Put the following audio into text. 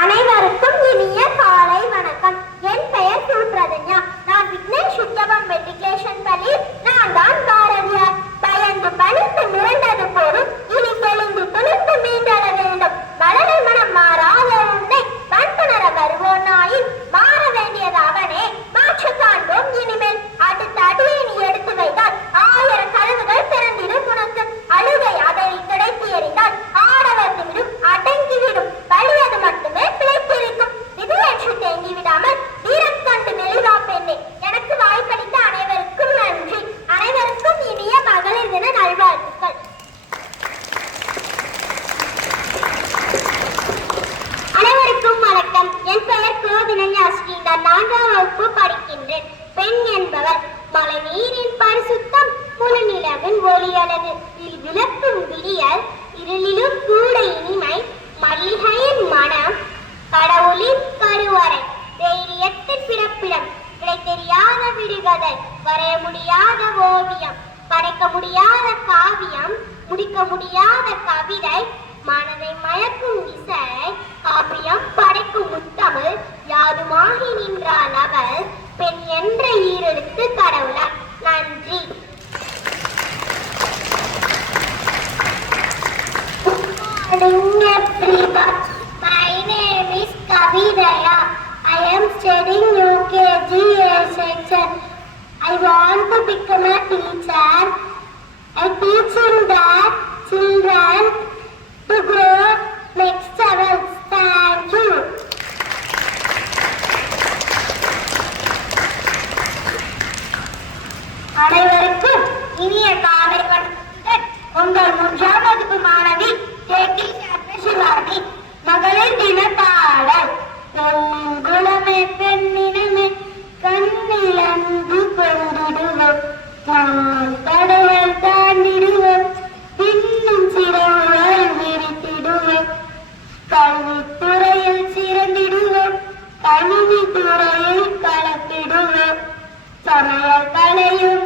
அனைவருக்கும் இனிய காலை வணக்கம். என் பெயர் சுப்ரதன்யா. நான் விக்னேஷ் உத்தமம் மெட்ரிகுலேஷன் பள்ளியில் நான் தான் பாரதியார். பயந்து பணிந்து மிரண்டது போதும், இனி தெளிந்து துணிந்து மீண்டெழ வேண்டும். வளரை மனம் மாறாத உன்னை வன்புணர வருவோனாயின் மாற வேண்டியது அவனே. மாற்று காண்போம் இனிமேல். அடுத்த அடியை நீ எடுத்து வைத்தால் 1000 கதவுகள் திறந்திடும் உனக்கு. அழுகை அதை கிடைத்து எறிந்தால் ஆடவர் நிமிடும் அடங்கிவிடும். பழியது மட்டுமே பிழைத்திருக்கும். இது என்று தேங்கி விடாமல் வீரம் கண்டு மெலிவா பெண்ணே. எனக்கு வாய்ப்பளித்த அனைவருக்கும் நன்றி. அனைவருக்கும் இனிய மகளிர் தின நல்வாழ்த்துக்கள். அனைவருக்கும் வணக்கம். என் பெயர் கோவினன்யாஸ்ரீ. நான் 4ஆம் வகுப்பு படிக்கின்றேன். பெண் என்பவர் மழை நீரின் பரிசுத்தம், முழு நிலவின் ஒளியழகு, விளக்கும் விடியல், இருளிலும் கூட இனிமை, மல்லிகையின் மனம், கடவுளின் கருவறை, தைரியத்தின் பிறப்பிடம், விடை தெரியாத விடுகதை, வரைய முடியாத ஓவியம், படைக்க முடியாத காவியம், முடிக்க முடியாத கவிதை, மனதை மயக்கும் இசை, காவியம் படைக்கும் முத்தமிழ், யாதுமாகி நின்றாள் அவள், பெண் என்ற ஈரெழுத்து கடவுளா. நன்றி. My name is Kavidaya. I am studying UKG A section. I want to become a teacher. I teach in the children to grow next levels. Thank you. அனைவருக்கும் இனிய காலை வணக்கத்துடன் உங்கள் 3ஆம் வகுப்பு மாணவி கேட்டி சிவானி. மகளிர் தின பாடல். குலமே பெண்ணினமே கண்ணில் அன்பு கொண்டிடுவோம், தடைகள் தாண்டிடுவோம், பின்னும் சிறகுகள் விரித்திடுவோம், கல்வித்துறையில் சிறந்திடுவோம், கணினி துறையில் கலப்பிடுவோம், சமய கலையும்